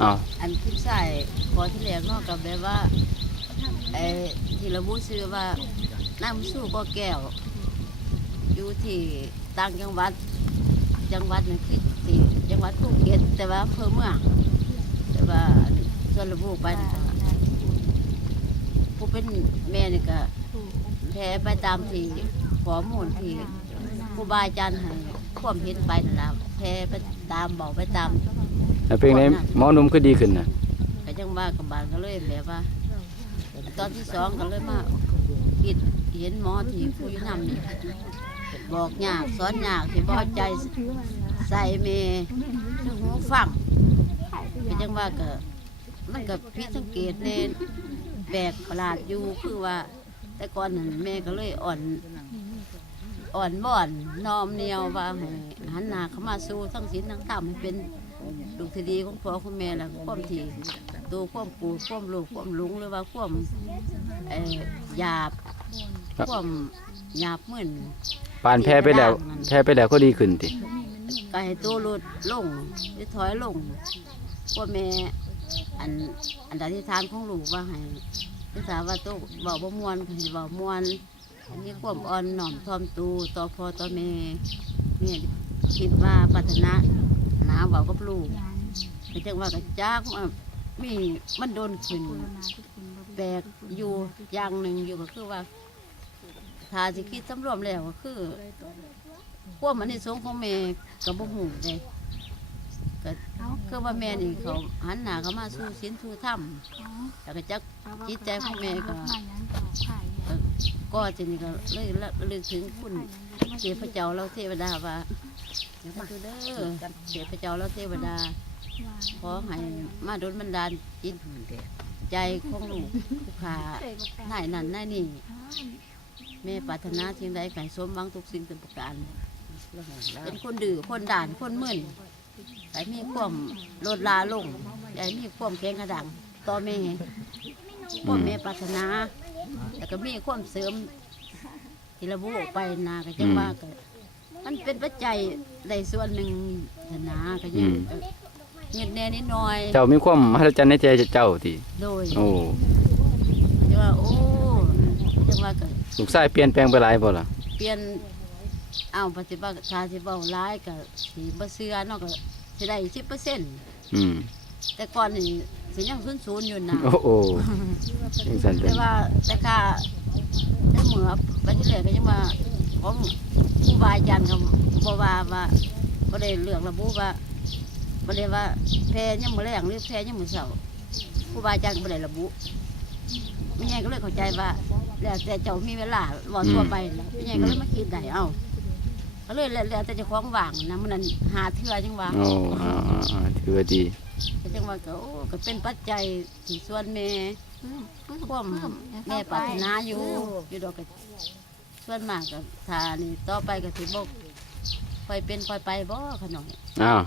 อ้าว อันผู้ชายพอที่แรกเนอกกับแบบว่าไอ้ที่ระบุชื่อว่าน้ำสู้บ่อแก้ว อยู่ที่ต่างจังหวัด จังหวัดนึงคือที่จังหวัดภูเก็ตแต่ว่าอำเภอเมือง แต่ว่าส่วนระบุไปผู้เป็นแม่นี่ก็แพ้ไปตามที่ข้อมูลที่ครูบาอาจารย์ให้ความเห็นไปนั่นล่ะแพ้ไปตามบอกไปตาม แล้วเป็นไงหมอหนุ่มก็ดีขึ้นน่ะก็จังว่ากับบานก็เลยแบบว่า ตอนที่สองก็เลยมาคิดเห็นหมอที่ผู้อยุนำนี่บอกยากสอนยากที่บอใจใส่เมถึงหูฟังก็จังว่าก็มันก็พิดสังเกตในแบกประหลาดอยู่คือว่า แต่ก่อนนั้นแม่ก็เลยอ่อน อ่อนบ่อนนอมเนียวว่าให้หันหน้าเข้ามาสู่ทั้งศีลทั้งธรรมให้เป็นลูกที่ดีของพ่อของแม่แล้วความที่ตัวความปูความลูกความหลุงหรือว่าความเอ่อหยาบครับความหยาบมึน ปานแพ้ไปแล้ว แพ้ไปแล้วก็ดีขึ้นติก็ให้ตัวลดลงหรือถอยลงว่าแม่อันอันอธิษฐานของลูกว่าให้ที่ถามว่าตัวบอกว่ามวนก็ให้บอกมวน อันนี้ความอ่อนหน่อมทอมตูต่อพ่อต่อแม่เนี่ยคิดว่าปรารถนาหนาบอกกับลูกก็จังว่ากระจากว่ามีมันโดนขึ้นแบกอยู่อย่างหนึ่งอยู่ก็คือว่าถ้าสิคิดสำรวมแล้วก็คือพวกมันในสงส์ของแม่กับบุหูเลยก็คือว่าแม่นี่เขาหันหน้าเข้ามาสู้ศีลสู้ธรรมแล้วก็จักจิตใจของแม่ก็ ก็จะนี่ก็เลยระลึกถึงคุณเทพเจ้าเราเทวดาว่าเดี๋ยวมาดูเด้อเทพเจ้าเราเทวดาขอให้มาดนบันดาลจิตใจของลูกผู้ขาหน่ายนั่นน่ายนี่แม่ปรารถนาสิ่งใดไก่สมหวังทุกสิ่งทุกประการเป็นคนดื้อคนด่านคนมึนไก่มีความโลดลาลงไก่มีความแข็งกระดังต่อแม่ ความแม่ปรารถนา แล้วก็มีความเสริมที่ระบุออกไปนาก็จะว่าก็มันเป็นปัจจัยในส่วนหนึ่งนะก็ยังเงินแน่นิดหน่อย เจ้ามีความมหัศจรรย์ในใจเจ้าติโดยโอ้จะว่าโอ้จังว่าก็ลูกชายเปลี่ยนแปลงไปหลายบ่ล่ะ เปลี่ยนเอาปฏิบัติชาสิเบาร้ายก็สิบ่เชื่อเนาะก็สิได้สิบเปอร์เซ็นต์อืมแต่ก่อนนี่ สิยังศูนย์ศูนย์อยู่นะโอ้โอ้จังซั่นเป็แต่นว่าแต่ค่าได้เหมือไปที่แรกก็ยังว่าของครูบาอาจารย์ก็บ่ว่าว่าบ่ได้เลือกระบุว่าบ่ได้ว่าแพ้ยังมื้อแรงหรือแพ้ยังมื้อเช้าครูบาอาจารย์ก็บ่ได้ระบุไม่ใช่ก็เลยเข้าใจว่าแล้วแต่เจ้ามีเวลาบ่ทั่วไปแล้วไม่ใช่ก็เลยมาคิดได้เอ้าก็เลยแล้วแล้วแต่เจ้าของว่างนะมันนั้นหาเทื่อจังว่า โอ้อ่าอ่าอ่าถือว่าดี ก็จังว่าก็โอ้ก็เป็นปัจจัยที่ส่วนแม่ความแม่ปรารถนาอยู่อยู่ดอกก็ส่วนมากก็ถ้านี่ต่อไปก็สิบ่ค่อยเป็นค่อยไปบ่ขน่อยอ้าว